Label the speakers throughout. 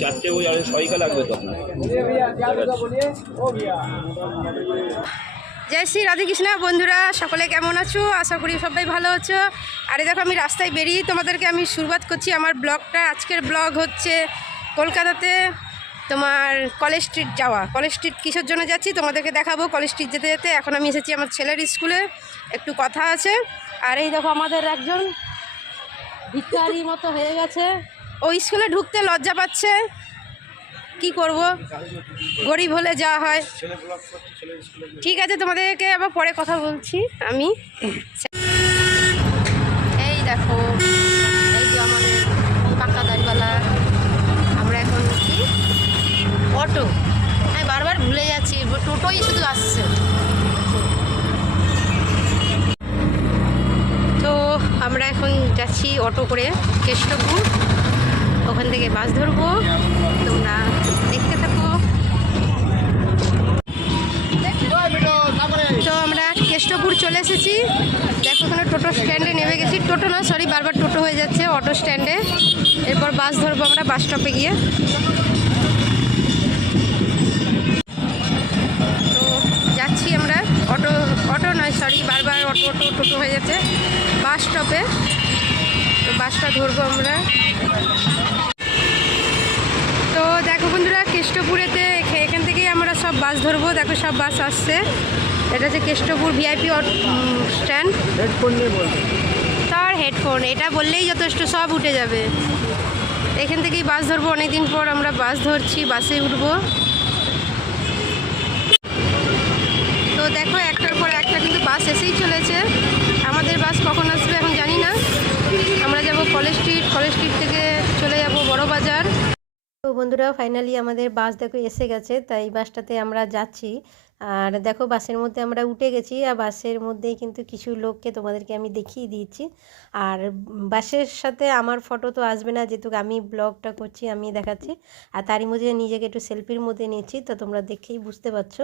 Speaker 1: চারটে বই আর লাগবে তো
Speaker 2: জয় শ্রী রাধেকৃষ্ণ, বন্ধুরা, সকলে কেমন আছো? আশা করি সবাই ভালো আছো। আরে দেখো, আমি রাস্তায় বেরিয়ে তোমাদেরকে আমি শুরুয়াত করছি। আমার ব্লগটা, আজকের ব্লগ হচ্ছে কলকাতাতে তোমার কলেজ স্ট্রিট যাওয়া। কলেজ স্ট্রিট কিসের জন্য যাচ্ছি? তোমাদেরকে দেখাবো। কলেজ স্ট্রিট যেতে যেতে এখন আমি এসেছি আমার ছেলের স্কুলে। একটু কথা আছে। আর এই দেখো, আমাদের একজন ভিক্ষারির মতো হয়ে গেছে। ও স্কুলে ঢুকতে লজ্জা পাচ্ছে। কি করব? গরিব হলে যা হয়। ঠিক আছে, তোমাদেরকে আবার পরে কথা বলছি আমি। এই দেখো, এই যে আমাদের আমরা এখন অটো। আমি বারবার ভুলে যাচ্ছি, টোটোই শুধু আসছে তো আমরা এখন যাচ্ছি অটো করে কেষ্টপুর ওখান থেকে বাস ধরবো। তোমরা দেখতে থাকো। তো আমরা কেষ্টপুর চলে এসেছি। দেখো ওখানে টোটো স্ট্যান্ডে নেমে গেছি। টোটো না সরি বারবার টোটো হয়ে যাচ্ছে অটো স্ট্যান্ডে। এরপর বাস ধরবো আমরা বাস স্টপে গিয়ে। যাচ্ছি আমরা। অটো অটো নয় সরি বারবার অটো অটো, টোটো হয়ে যাচ্ছে। বাস স্টপে। তো বাসটা ধরবো আমরা। তো দেখো বন্ধুরা কেষ্টপুরেতে এখে- এখান থেকেই আমরা সব বাস ধরবো। দেখো সব বাস আসছে। এটা হচ্ছে কেষ্টপুর ভিআইপি স্ট্যান্ড।
Speaker 3: হেডফোন নিয়ে বলবে।
Speaker 2: তার হেডফোন এটা বললেই যথেষ্ট সব উঠে যাবে। এখান থেকেই বাস ধরবো। অনেকদিন পর আমরা বাস ধরছি বাসে উঠবো। তো দেখো একটার পর একটা কিন্তু বাস এসেই চলেছে। আমাদের বাস কখন আসবে এখন জানি না। আমরা যাব কলেজ স্ট্রিট কলেজ স্ট্রিট থেকে চলে যাব বড় বাজার। তো বন্ধুরা ফাইনালি আমাদের বাস দেখো এসে গেছে, তাই বাসটাতে আমরা যাচ্ছি। আর দেখো বাসের মধ্যে আমরা উঠে গেছি, আর বাসের মধ্যেই কিন্তু কিছু লোককে তোমাদেরকে আমি দেখিয়ে দিয়েছি। আর বাসের সাথে আমার ফটো তো আসবে না, যেহেতু আমি ব্লগটা করছি, আমি দেখাচ্ছি। আর তারই মধ্যে নিজেকে একটু সেলফির মধ্যে নিচ্ছি তো তোমরা দেখেই বুঝতে পারছ।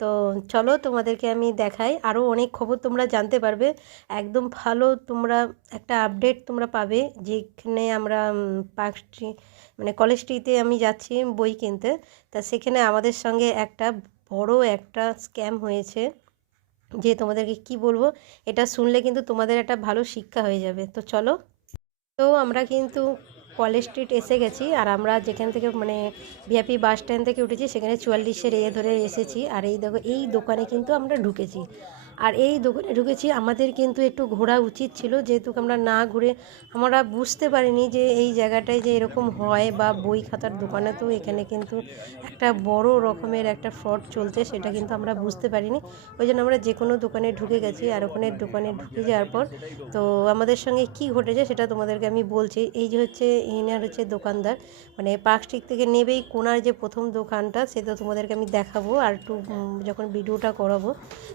Speaker 2: তো চলো তোমাদেরকে আমি দেখাই। আরও অনেক খবর তোমরা জানতে পারবে। একদম ভালো তোমরা একটা আপডেট তোমরা পাবে যেখানে আমরা পার্কস্ট্রি মানে কলেজ স্ট্রিটে আমি যাচ্ছি বই কিনতে। তা সেখানে আমাদের সঙ্গে একটা বড় একটা স্ক্যাম হয়েছে। যে তোমাদেরকে কি বলব, এটা শুনলে কিন্তু তোমাদের একটা ভালো শিক্ষা হয়ে যাবে। তো চলো। তো আমরা কিন্তু কলেজ স্ট্রিট এসে গেছি আর আমরা যেখান থেকে মানে ভিআপি বাস স্ট্যান্ড থেকে উঠেছি, সেখানে চুয়াল্লিশের এ ধরে এসেছি। আর এই দেখো, এই দোকানে কিন্তু আমরা ঢুকেছি। আর এই দোকানে ঢুকেছি, আমাদের কিন্তু একটু ঘোরা উচিত ছিল, যেহেতু আমরা না ঘুরে আমরা বুঝতে পারিনি যে এই জায়গাটায় যে এরকম হয় বা বই খাতার দোকানে তো এখানে কিন্তু একটা বড় রকমের একটা ফ্রড চলছে, সেটা কিন্তু আমরা বুঝতে পারিনি। ওই জন্য আমরা যে কোনো দোকানে ঢুকে গেছি, আর ওখানে দোকানে ঢুকে যাওয়ার পর তো আমাদের সঙ্গে কি ঘটেছে সেটা তোমাদেরকে আমি বলছি। এই যে হচ্ছে, ইনার হচ্ছে দোকানদার মানে পার্ক থেকে নেবেই কোনার যে প্রথম দোকানটা, সেটা তোমাদেরকে আমি দেখাবো, আর একটু যখন ভিডিওটা করাবো,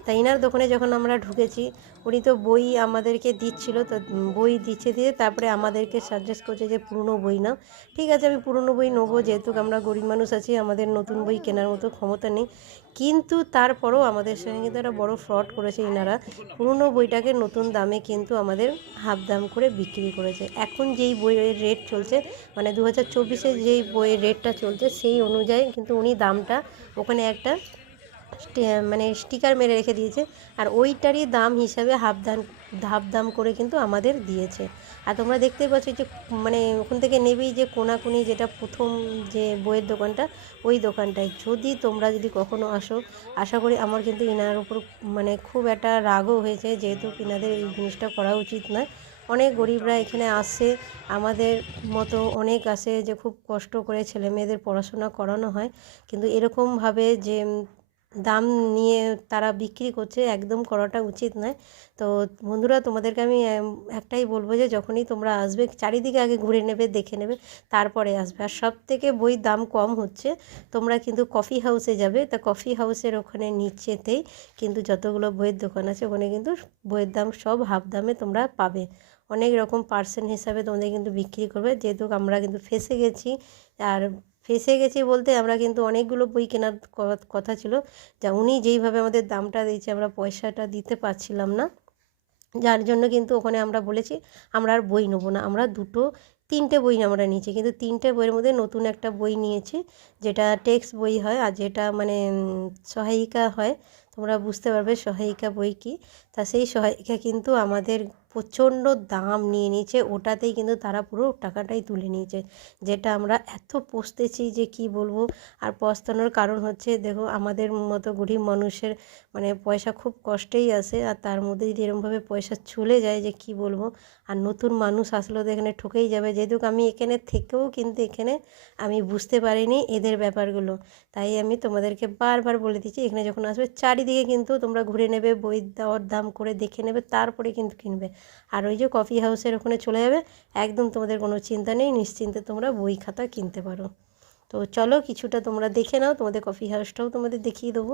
Speaker 2: তা ইনার দোকানে যখন আমরা ঢুকেছি, উনি তো বই আমাদেরকে দিচ্ছিল, তো বই দিচ্ছে দিয়ে তারপরে আমাদেরকে সাজেস্ট করছে যে পুরনো বই নাও। ঠিক আছে, আমি পুরনো বই নেব, যেহেতু আমরা গরিব মানুষ আছি, আমাদের নতুন বই কেনার মতো ক্ষমতা নেই। কিন্তু তারপরেও আমাদের সঙ্গে কিন্তু একটা বড়ো ফ্রড করেছে ইনারা। পুরনো বইটাকে নতুন দামে কিন্তু আমাদের হাফ দাম করে বিক্রি করেছে। এখন যেই বইয়ের রেট চলছে মানে দু হাজার চব্বিশে যেই বইয়ের রেটটা চলছে, সেই অনুযায়ী কিন্তু উনি দামটা ওখানে একটা মানে স্টিকার মেরে রেখে দিয়েছে। আর ওইটারই দাম হিসাবে হাফ দাম হাফ দাম করে কিন্তু আমাদের দিয়েছে। আর তোমরা দেখতে পাচ্ছ যে মানে ওখান থেকে নেবেই যে কোনাকুনি যেটা প্রথম যে বইয়ের দোকানটা, ওই দোকানটায়। যদি তোমরা যদি কখনো আসো, আশা করি আমার কিন্তু ইনার উপর মানে খুব একটা রাগও হয়েছে, যেহেতু ইনাদের এই জিনিসটা করা উচিত নয়। অনেক গরিবরা এখানে আসে, আমাদের মতো অনেক আসে যে খুব কষ্ট করে ছেলে মেয়েদের পড়াশোনা করানো হয়। কিন্তু এরকমভাবে যে দাম নিয়ে তারা বিক্রি করছে, একদম করাটা উচিত নয়। তো বন্ধুরা, তোমাদেরকে আমি একটাই বলব যে যখনই তোমরা আসবে, চারিদিকে আগে ঘুরে নেবে, দেখে নেবে, তারপরে আসবে। আর সব থেকে বই দাম কম হচ্ছে, তোমরা কিন্তু কফি হাউসে যাবে। তা কফি হাউসের ওখানে নিচেতেই কিন্তু যতগুলো বইয়ের দোকান আছে, ওখানে কিন্তু বইয়ের দাম সব হাফ দামে তোমরা পাবে। অনেক রকম পার্সেন্ট হিসাবে তোমাদের কিন্তু বিক্রি করবে। যেহেতু আমরা কিন্তু ফেসে গেছি, আর ফেসে গেছি বলতে আমরা কিন্তু অনেকগুলো বই কেনার কথা ছিল। যা উনি যেইভাবে আমাদের দামটা দিয়েছে, আমরা পয়সাটা দিতে পারছিলাম না। যার জন্য কিন্তু ওখানে আমরা বলেছি, আমরা আর বই নেব না। আমরা দুটো, তিনটে বই আমরা নিয়েছি। কিন্তু তিনটে বইয়ের মধ্যে নতুন একটা বই নিয়েছি, যেটা টেক্সট বই হয় আর যেটা মানে সহায়িকা হয়। তোমরা বুঝতে পারবে সহায়িকা বই কি। তা সেই সহায়িকা কিন্তু আমাদের প্রচণ্ড দাম নিয়ে নিয়েছে। ওটাতেই কিন্তু তারা পুরো টাকাটাই তুলে নিয়েছে। যেটা আমরা এত পস্তেছি যে কি বলব? আর পস্তানোর কারণ হচ্ছে, দেখো, আমাদের মতো গরিব মানুষের মানে পয়সা খুব কষ্টেই আসে। আর তার মধ্যে যদি এরমভাবে পয়সা চলে যায় যে কি বলব? আর নতুন মানুষ আসলেও তো এখানে ঠকেই যাবে। যেহেতু আমি এখানে থেকেও কিন্তু এখানে আমি বুঝতে পারিনি এদের ব্যাপারগুলো। তাই আমি তোমাদেরকে বারবার বলে দিচ্ছি, এখানে যখন আসবে, চারিদিকে কিন্তু তোমরা ঘুরে নেবে বই দেওয়ার দাম করে দেখে নেবে, তারপরে কিন্তু কিনবে। আর ওই যে কফি হাউসের ওখানে চলে যাবে, একদম তোমাদের কোনো চিন্তা নেই, নিশ্চিন্তে তোমরা বই খাতা কিনতে পারো। তো চলো কিছুটা তোমরা দেখে নাও, তোমাদের কফি হাউসটাও তোমাদের দেখিয়ে দেবো।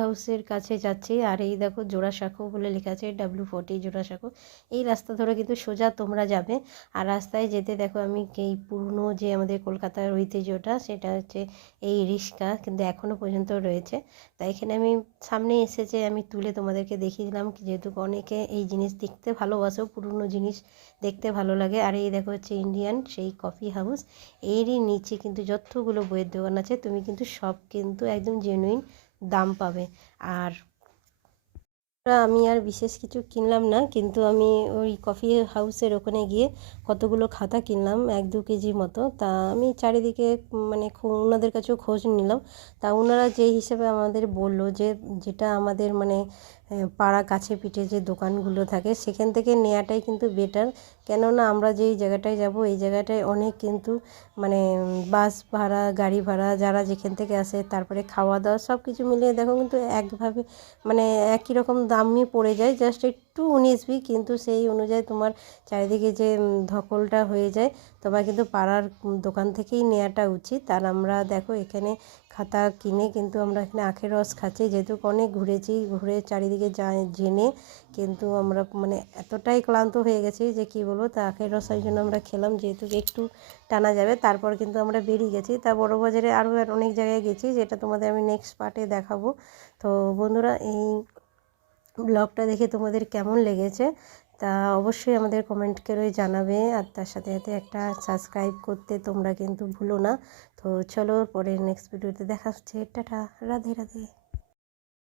Speaker 2: হাউসের কাছে যাচ্ছি। আর এই দেখো জোড়াসাঁকো বলে লেখা আছে ডাব্লিউ ফোর্টি জোড়াসাঁকো এই রাস্তা ধরে কিন্তু সোজা তোমরা যাবে। আর রাস্তায় যেতে দেখো আমি এই পুরনো যে আমাদের কলকাতার ঐতিহ্যটা, সেটা হচ্ছে এই রিক্সা কিন্তু এখনও পর্যন্ত রয়েছে। তাই এখানে আমি সামনে এসেছে, আমি তুলে তোমাদেরকে দেখিয়ে দিলাম যেহেতু অনেকে এই জিনিস দেখতে ভালোবাসো, পুরনো জিনিস দেখতে ভালো লাগে। আর এই দেখো হচ্ছে ইন্ডিয়ান সেই কফি হাউস এরই নিচে কিন্তু যতগুলো বইয়ের দোকান আছে, তুমি কিন্তু সব কিন্তু একদম জেনুইন দাম পাবে। আর আমি আর বিশেষ কিছু কিনলাম না, কিন্তু আমি ওই কফি হাউসের ওখানে গিয়ে কতগুলো খাতা কিনলাম, এক দু কেজি মতো। তা আমি চারিদিকে মানে ওনাদের কাছেও খোঁজ নিলাম। তা ওনারা যে হিসেবে আমাদের বলল যে, যেটা আমাদের মানে পাড়া কাছে পিঠে যে দোকানগুলো থাকে, সেখান থেকে নেওয়াটাই কিন্তু বেটার কেননা আমরা যেই জায়গাটায় যাব, এই জায়গাটায় অনেক কিন্তু মানে বাস ভাড়া, গাড়ি ভাড়া যারা যেখান থেকে আসে, তারপরে খাওয়া দাওয়া সব কিছু মিলিয়ে দেখো কিন্তু একভাবে মানে একই রকম দামই পড়ে যায় জাস্ট একটু উনিশ বি কিন্তু সেই অনুযায়ী তোমার চারিদিকে যে ধকলটা হয়ে যায়, তোমার কিন্তু পাড়ার দোকান থেকেই নেওয়াটা উচিত। আর আমরা দেখো এখানে খাতা কিনে কিন্তু আমরা এখানে আখের রস খাচ্ছি। যেহেতু অনেক ঘুরেছি, ঘুরে চারিদিকে জেনে কিন্তু আমরা মানে এতটাই ক্লান্ত হয়ে গেছি যে কি বলব, তা আখের রস ওই জন্য আমরা খেলাম। যেহেতু একটু টানা যাবে, তারপর কিন্তু আমরা বেরিয়ে গেছি। তা বড় বাজারে আরও অনেক জায়গায় গেছি, যেটা তোমাদের আমি নেক্সট পার্টে দেখাবো। তো বন্ধুরা, এই ব্লগটা দেখে তোমাদের কেমন লেগেছে? তা অবশ্যই আমাদের কমেন্ট করে জানাবে আর তার সাথে সাথে একটা সাবস্ক্রাইব করতে তোমরা কিন্তু ভুলো না। তো চলো পরের নেক্সট ভিডিওতে দেখা হচ্ছে। টাটা, রাধে রাধে।